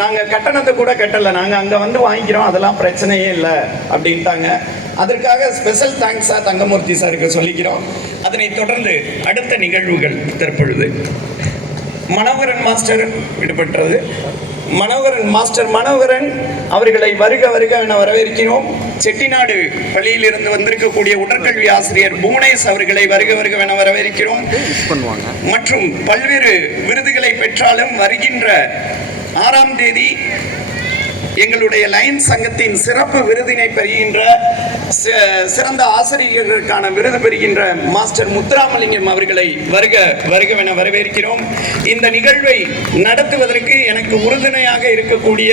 நாங்க கட்டணத்தை கூட கட்டல, நாங்க அங்க வந்து வாங்கிக்கிறோம், அதெல்லாம் பிரச்சனையே இல்லை அப்படின்ட்டாங்க. அதற்காக ஸ்பெஷல் தேங்க்ஸா தங்கமூர்த்தி சாருக்கு சொல்லிக்கிறோம். அதனைத் தொடர்ந்து அடுத்த நிகழ்வுகள் தற்பொழுது மனோகரன் மாஸ்டர் விடுபட்டது. மனோகரன் அவர்களை வருக வருக என வரவேற்கிறோம். செட்டிநாடு பள்ளியிலிருந்து வந்திருக்கக்கூடிய உடற்கல்வி ஆசிரியர் புவனேஷ் அவர்களை வருக வருக என வரவேற்கிறோம். மற்றும் பல்வேறு விருதுகளை பெற்றாலும் வருகின்ற 6ஆம் தேதி எங்களுடைய லைன் சங்கத்தின் சிறப்பு விருதினை பெறுகின்ற சிறந்த ஆசிரியர்களுக்கான விருது பெறுகின்ற மாஸ்டர் முத்துராமலிங்கம் அவர்களை வருக வருகவென வரவேற்கிறோம். இந்த நிகழ்வை நடத்துவதற்கு எனக்கு உறுதுணையாக இருக்கக்கூடிய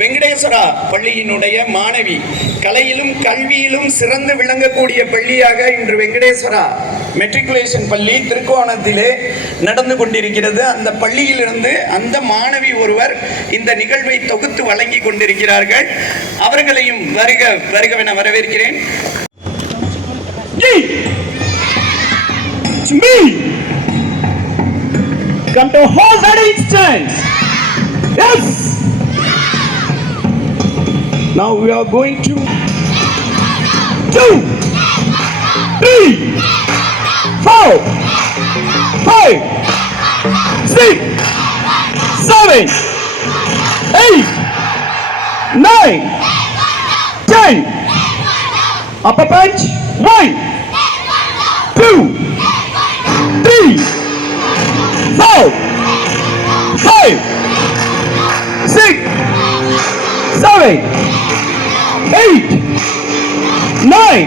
வெங்கடேஸ்வரா பள்ளியினுடைய மாணவி, கலையிலும் கல்வியிலும் சிறந்து விளங்கக்கூடிய பள்ளியாக இன்று வெங்கடேஸ்வரா மெட்ரிகுலேஷன் பள்ளி திருக்கோணத்திலே நடந்து கொண்டிருக்கிறது. அந்த பள்ளியிலிருந்து அந்த மாணவி ஒருவர் இந்த நிகழ்வை தொகுத்து வழங்கி கொண்டிருக்கிறார்கள். அவர்களையும் வருக வருகவென வரவேற்கிறேன். Come to hold an instant. Yes. Now we are going to 2, 3, 4, 5, 6, 7, 8, 9, 10. Upper punch. 1, 2, 3, 4, 5, 6, 7, 8, 9,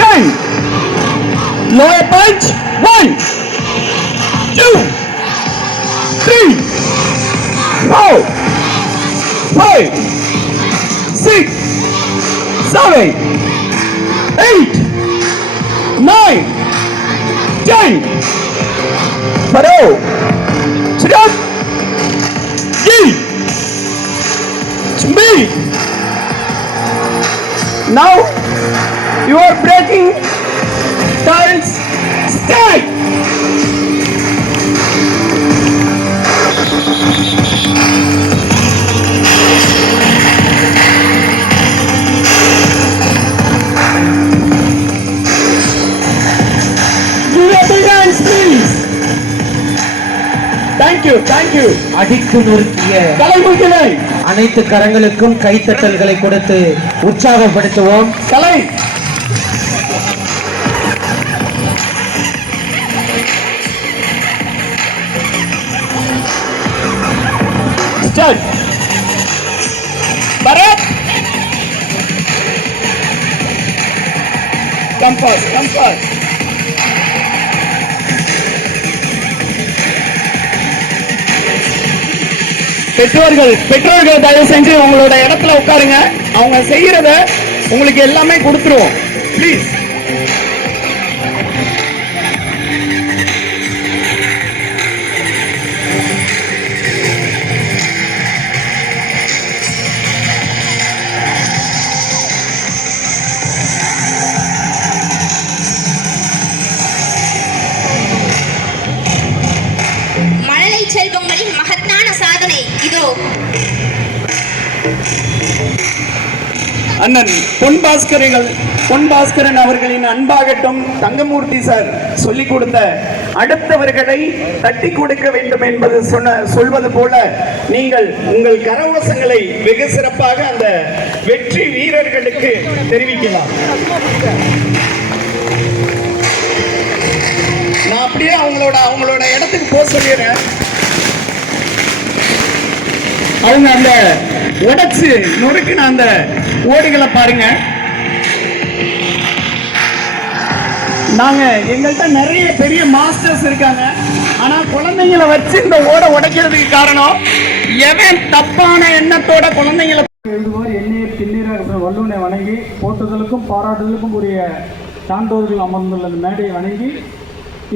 10. Lower punch. 1, 2, 3, 4, 5, 6, 7, 8, 9, 10. Paro. Sit down. Speed. Now you are breaking turns. Stay. Thank you. அடித்து நொறுக்கிய கலைமுகிலை அனைத்து கரங்களுக்கும் கைத்தட்டல்களை கொடுத்து உற்சாகப்படுத்துவோம். கலை ஸ்டார்ட். பரத் கம்பாஸ். பெற்றோர்கள் தயவு செஞ்சு உங்களோட இடத்துல உட்காருங்க. அவங்க செய்யறத உங்களுக்கு எல்லாமே கொடுத்துருவோம். ப்ளீஸ். மழலை செல்வங்களின் மகத்தான சாதனை இதோ. அண்ணன் பொன் பாஸ்கரன் அவர்களின் அன்பாகட்டும். தங்கமூர்த்தி சார் சொல்லிக் கொடுத்த அடுத்தவர்களை தட்டி கொடுக்க வேண்டும் என்பது சொல்வது போல நீங்கள் உங்கள் கரகோஷங்களை வெகு சிறப்பாக அந்த வெற்றி வீரர்களுக்கு தெரிவிக்கலாம். நான் அப்படியே அவங்களோட இடத்துக்கு போக சொல்லிடுறேன். அவங்க அந்த உடைச்சு நொறுக்குன அந்த ஓடுகளை பாருங்க. நாங்க எங்கள்கிட்ட நிறைய பெரிய மாஸ்டர்ஸ் இருக்காங்க. ஆனா குழந்தைங்களை வச்சு இந்த ஓட உடைக்கிறதுக்கு காரணம் எவன் தப்பான எண்ணத்தோட குழந்தைங்களை எழுதுவார். எண்ணீர் திண்ணீராக வல்லுனை வணங்கி போற்றுதலுக்கும் பாராட்டுதலுக்கும் உரிய சான்றோர்கள் அமர்ந்துள்ள மேடையை வணங்கி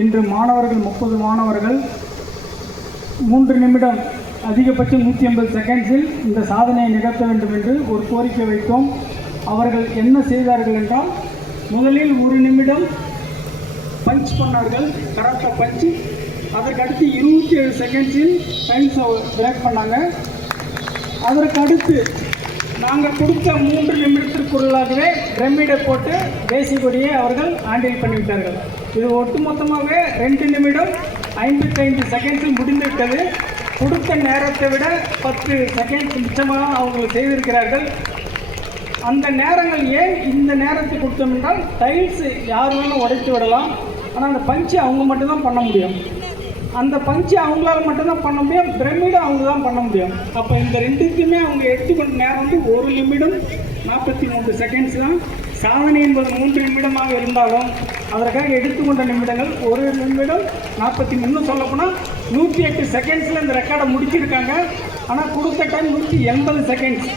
இன்று மாணவர்கள் 30 மாணவர்கள் 3 நிமிடம் அதிகபட்சம் 180 செகண்ட்ஸில் இந்த சாதனையை நிகழ்த்த வேண்டும் என்று ஒரு கோரிக்கை வைத்தோம். அவர்கள் என்ன செய்தார்கள் என்றால், முதலில் 1 நிமிடம் பஞ்ச் பண்ணார்கள், கராத்தே பஞ்ச். அதற்கடுத்து 27 செகண்ட்ஸில் டைம்ஸை பிரேக் பண்ணாங்க. அதற்கடுத்து நாங்கள் கொடுத்த 3 நிமிடத்திற்குள்ளாகவே பிரமிடை போட்டு தேசிய கொடியை அவர்கள் ஹேண்டில் பண்ணிவிட்டார்கள். இது ஒட்டுமொத்தமாகவே 2 நிமிடம் 55 செகண்ட்ஸில் முடிந்துவிட்டது. கொடுத்த நேரத்தை விட 10 செகண்ட்ஸ் மிச்சமாக அவர்கள் செய்திருக்கிறார்கள். அந்த நேரங்கள் ஏன் இந்த நேரத்தை கொடுத்தோம் என்றால் டைல்ஸ் யார் வேணும் உடைத்து விடலாம், ஆனால் அந்த பஞ்சு அவங்க மட்டும்தான் பண்ண முடியும். அந்த பஞ்சு அவங்களால மட்டும்தான் பண்ண முடியும், பிரமிடும் அவங்க தான் பண்ண முடியும். அப்போ இந்த ரெண்டுக்குமே அவங்க எடுத்துக்கொண்ட நேரம் வந்து 1 நிமிடம் 43 செகண்ட்ஸ் தான். சாதனை என்பது 3 நிமிடமாக இருந்தாலும் அதற்காக எடுத்துக்கொண்ட நிமிடங்கள் 1 நிமிடம் 43. சொல்லப்போனால் 108 செகண்ட்ஸில் இந்த ரெக்கார்டை முடிச்சிருக்காங்க. ஆனால் கொடுத்த டைம் 180 செகண்ட்ஸ்.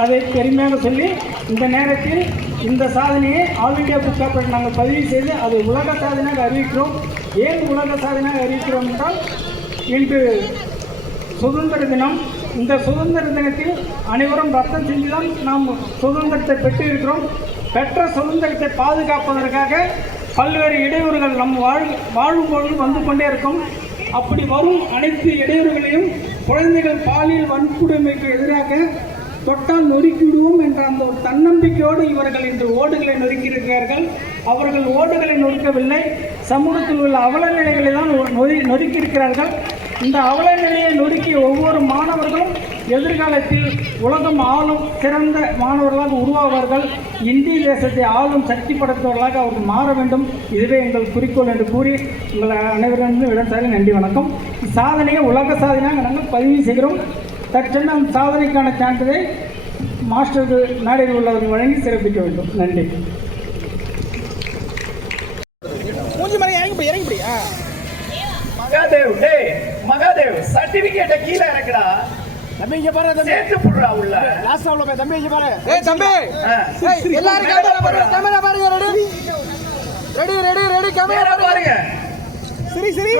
அதை பெருமையாக சொல்லி இந்த நேரத்தில் இந்த சாதனையை all India book of record நாங்கள் பதிவு செய்து அதை உலக சாதனையாக அறிவிக்கிறோம். ஏன் உலக சாதனையாக அறிவிக்கிறோம் என்றால் இன்று சுதந்திர தினம். இந்த சுதந்திர தினத்தில் அனைவரும் ரத்தம் செஞ்சுதான் நாம் சுதந்திரத்தை பெற்றிருக்கிறோம். பெற்ற சுதந்திரத்தை பாதுகாப்பதற்காக பல்வேறு இடையூறுகள் நம் வாழும்பொழுது வந்து கொண்டே இருக்கும். அப்படி வரும் அனைத்து இடையூறுகளையும் குழந்தைகள் பாலியல் வன்கொடுமைக்கு எதிராக தொட்டால் நொறுக்கிவிடுவோம் என்ற அந்த ஒரு தன்னம்பிக்கையோடு இவர்கள் இன்று ஓடுகளை நொறுக்கியிருக்கிறார்கள். அவர்கள் ஓடுகளை நொறுக்கவில்லை, சமூகத்தில் உள்ள அவல நிலைகளை தான் நொறுக்கியிருக்கிறார்கள். இந்த அவல நிலையை நொறுக்கிய ஒவ்வொரு மாணவர்களும் எதிர்காலத்தில் உலகம் ஆளும் சிறந்த மாணவர்களாக உருவாவார்கள். இந்திய தேசத்தை ஆளும் சக்தி படைத்தவர்களாக அவர்கள் மாற வேண்டும். இதுவே எங்கள் குறிக்கோள் என்று கூறி உங்களை அனைவரும் இடத்தாரி நன்றி, வணக்கம். சாதனையை உலக சாதனையாக நாங்கள் பதிவு செய்கிறோம். தற்சென்றும் சாதனைக்கான சான்றிதழை மாஸ்டர் மேடையில் உள்ளவர்கள் வழங்கி சிறப்பிக்க வேண்டும். நன்றி. மகாதேவ், டேய் மகாதேவ், சர்டிபிகேட்ட கீழ இறக்குடா. தம்பி இங்க பாரு, தம்பி சேர்த்து புடுறா உள்ள. லாஸ்டா உள்ள போய் தம்பி இங்க பாரு. ஏய் தம்பி, ஏய் எல்லாரும் கேமரா பாருங்க. ரெடி கேமரா பாருங்க. சரி சரி.